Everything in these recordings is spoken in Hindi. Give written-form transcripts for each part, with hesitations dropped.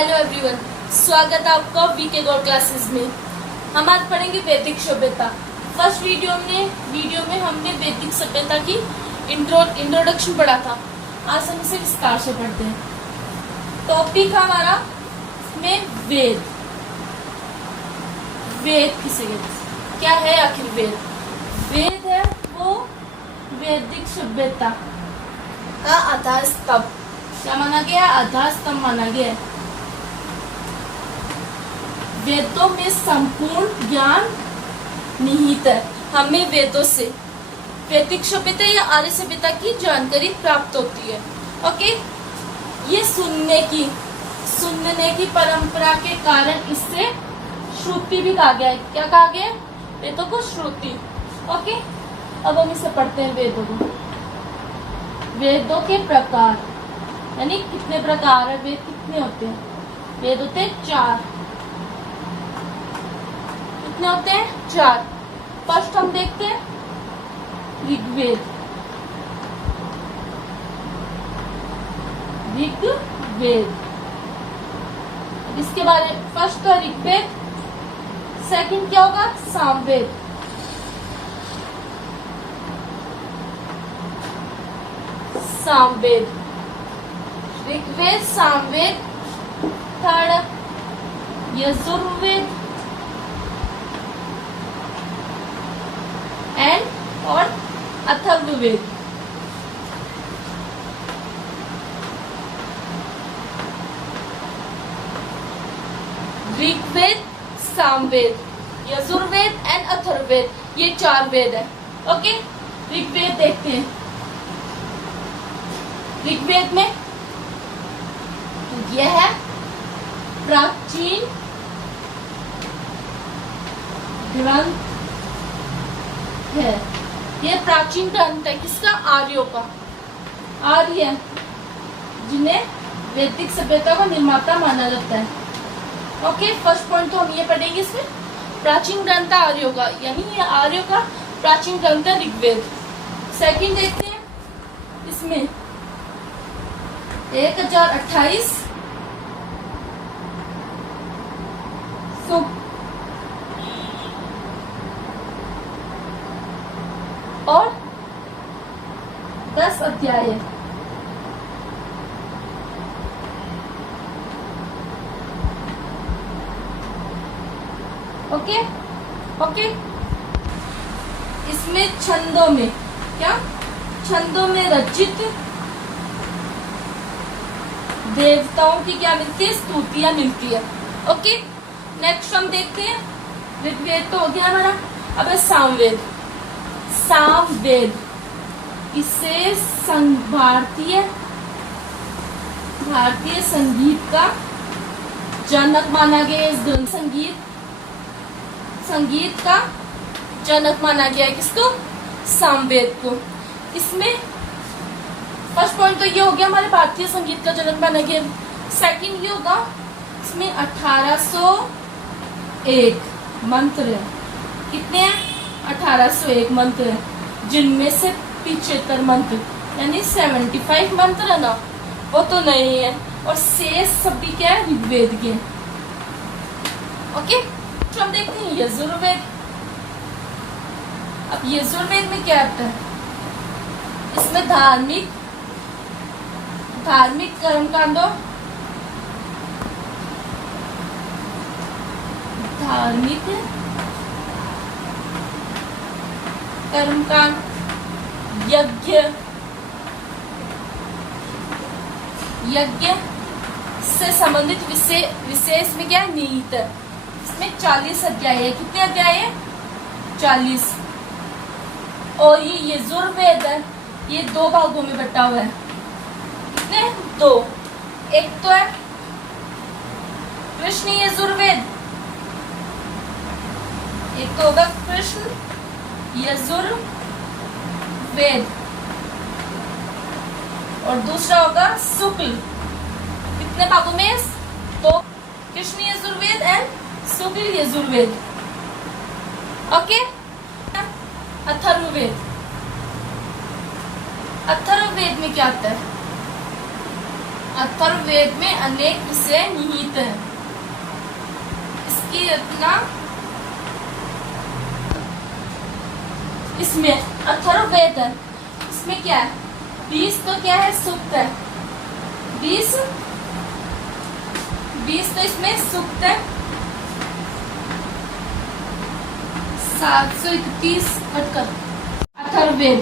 हेलो एवरीवन, स्वागत है आपका वीके गौर क्लासेस में। हम आज पढ़ेंगे वैदिक सभ्यता। फर्स्ट वीडियो में हमने वैदिक सभ्यता की इंट्रोडक्शन पढ़ा था। आज हम इसे विस्तार से पढ़ते हैं। टॉपिक हमारा में वेद। वेद किसे कहते हैं? क्या है आखिर वेद? वेद है वो वैदिक सभ्यता का आधार स्तंभ। क्या माना गया? आधार स्तंभ माना गया। वेदों में संपूर्ण ज्ञान निहित है। हमें वेदों से वैदिक सभ्यता या आर्य सभ्यता की जानकारी प्राप्त होती है। ओके, ये सुनने की परंपरा के कारण इससे श्रुति भी कहा गया है। क्या कहा गया है? वेदों को श्रुति। ओके, अब हम इसे पढ़ते हैं वेदों को। वेदों के प्रकार, यानी कितने प्रकार है वेद, कितने होते हैं? वेद होते हैं 4। कितने होते हैं? 4। फर्स्ट हम देखते हैं ऋग्वेद। इसके बारे में फर्स्ट तो ऋग्वेद, सेकंड क्या होगा? सामवेद। ऋग्वेद, सामवेद। थर्ड यजुर्वेद और अथर्ववेद। ऋग्वेद, सामवेद, यजुर्वेद एंड अथर्ववेद, ये 4 वेद है। ओके, ऋग्वेद देखते हैं। ऋग्वेद में यह है प्राचीन ग्रंथ है। यह प्राचीन ग्रंथ है किसका? आर्यों का। आर्य जिन्हें वैदिक सभ्यता का निर्माता माना जाता है। ओके, फर्स्ट पॉइंट तो हम ये पढ़ेंगे इसमें, प्राचीन ग्रंथ है आर्यों का, यानी ये आर्यों का प्राचीन ग्रंथ है ऋग्वेद। सेकंड देखते हैं इसमें 1028 सूक्त और 10 अध्याय। ओके, इसमें छंदों में क्या? छंदों में रचित देवताओं की क्या मिलती है? स्तुतियां मिलती है। ओके, नेक्स्ट हम देखते हैं ऋग्वेद तो हो गया हमारा। अब है सामवेद। इसे भारतीय संगीत का जनक माना गया। इस ग्रंथ संगीत का जनक माना गया है। किसको? सामवेद को। इसमें फर्स्ट पॉइंट तो ये हो गया, हमारे भारतीय संगीत का जनक माना गया। सेकंड ये होगा, इसमें 1801 मंत्र है। कितने हैं? 1801 मंत्र है, जिनमें से 75 मंत्र यानी 75 मंत्र है ना, वो तो नहीं है, और शेष सभी क्या है? ऋग्वेद के। ओके, तो हम देखते हैं यजुर्वेद। अब यजुर्वेद में क्या आता है? इसमें धार्मिक कर्मकांडों, कर्मकांड, यज्ञ से संबंधित विशेष में क्या? निहित। इसमें 40 अध्याय है। कितने अध्याय है? 40। और ये यजुर्वेद है, ये 2 भागों में बटा हुआ है। कितने? 2। एक तो है कृष्ण यजुर्वेद, एक तो होगा कृष्ण यजुर्वेद, और दूसरा होगा शुक्ल। कितने भागों में? तो Krishna Yajurveda and Shukla Yajurveda. Okay, Atharvaveda में क्या आता है? अथर्ववेद में अनेक विषय निहित है। इसकी रचना इसमें अथर्ववेद है, इसमें क्या है 20 तो क्या है सूक्त है, 20 तो इसमें सूक्त है। 731 हटकर अथर्ववेद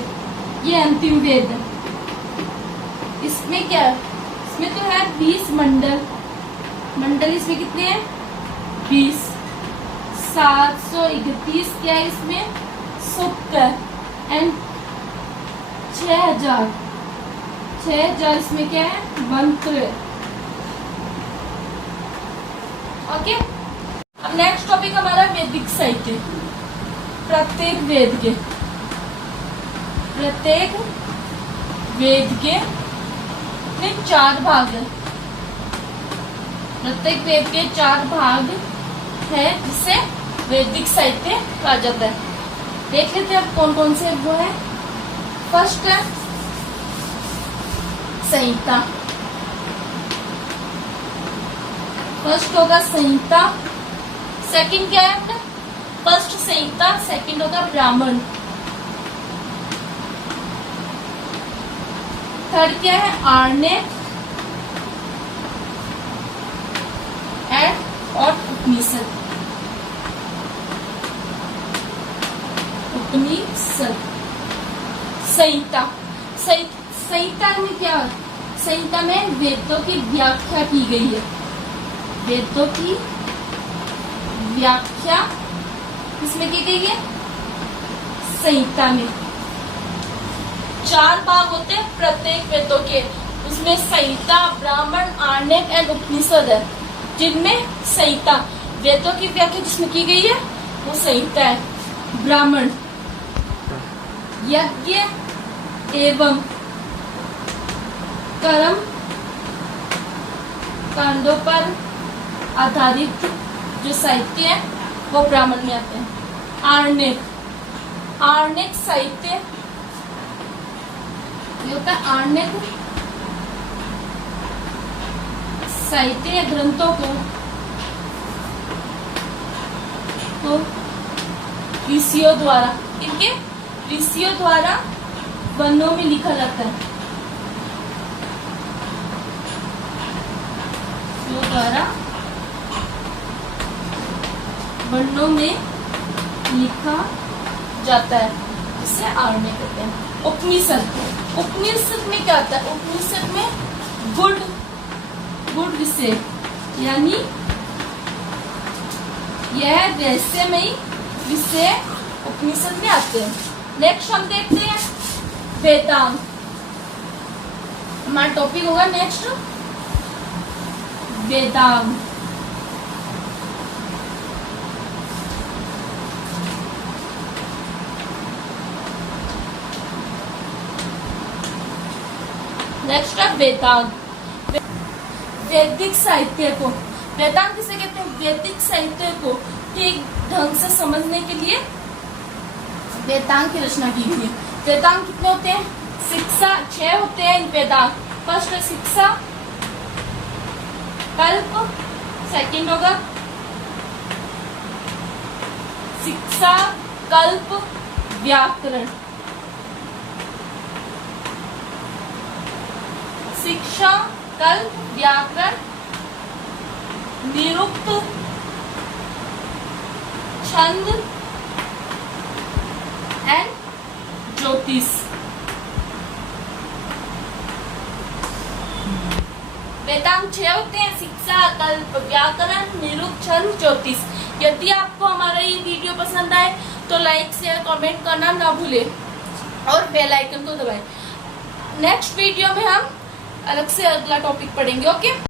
ये अंतिम वेद है। इसमें क्या है, इसमें तो है 20 मंडल इसमें कितने हैं 20। 731 क्या है इसमें सूक्त है एंड 6000 इसमें क्या है मंत्र है। ओके, अब नेक्स्ट टॉपिक हमारा वैदिक साहित्य। प्रत्येक वेद के में 4 भाग है। प्रत्येक वेद के 4 भाग है जिसे वैदिक साहित्य कहा जाता है। देख लेते हैं अब कौन कौन से वो है। फर्स्ट है संहिता, फर्स्ट होगा संहिता। सेकंड क्या है, फर्स्ट संहिता, सेकंड होगा ब्राह्मण। थर्ड क्या है आर्णव और उपनिषद। संहिता में क्या है, संहिता में वेदों की व्याख्या की गई है। वेदों की व्याख्या किसमें की गई है संहिता में। 4 भाग होते हैं प्रत्येक वेदों के, उसमें संहिता, ब्राह्मण, आर्णव एंड उपनिषद है। जिनमें संहिता वेदों की व्याख्या जिसमें की गई है वो संहिता है। ब्राह्मण यज्ञ एवं कर्म कांडों पर आधारित जो साहित्य है वो ब्राह्मण में आते हैं। आर्णिक साहित्य ये होता है आर्णिक साहित्य या ग्रंथों को तो ऋषियों द्वारा, इनके ऋषियों द्वारा वर्णों में लिखा जाता है। द्वारा वर्णों में लिखा जाता है, जिसे आर्णव कहते हैं। उपनिषद में क्या आता है, उपनिषद में गुड़ विषय यानी यह रहस्यमयी विषय उपनिषद में आते हैं। नेक्स्ट हम देखते हैं वेदांग। हमारा टॉपिक होगा नेक्स्ट वेदांग। नेक्स्ट है वेदांग। वैदिक साहित्य को वेदांग किसे कहते हैं, वैदिक साहित्य को ठीक ढंग से समझने के लिए वेदांग की रचना की गई है। वेदांग कितने होते हैं, शिक्षा 6 होते हैं इन वेदांग। फर्स्ट है शिक्षा, कल्प, सेकंड होगा शिक्षा, कल्प, व्याकरण। शिक्षा, कल्प, व्याकरण, निरुक्त, छंद एंड ज्योतिष। वेदांग 6 होते हैं, शिक्षा, कल्प, व्याकरण, निरुक्त, छंद, ज्योतिष। यदि आपको हमारा ये वीडियो पसंद आए तो लाइक, शेयर, कमेंट करना ना भूले और बेल आइकन को दबाएं। नेक्स्ट वीडियो में हम अलग से अगला टॉपिक पढ़ेंगे। ओके।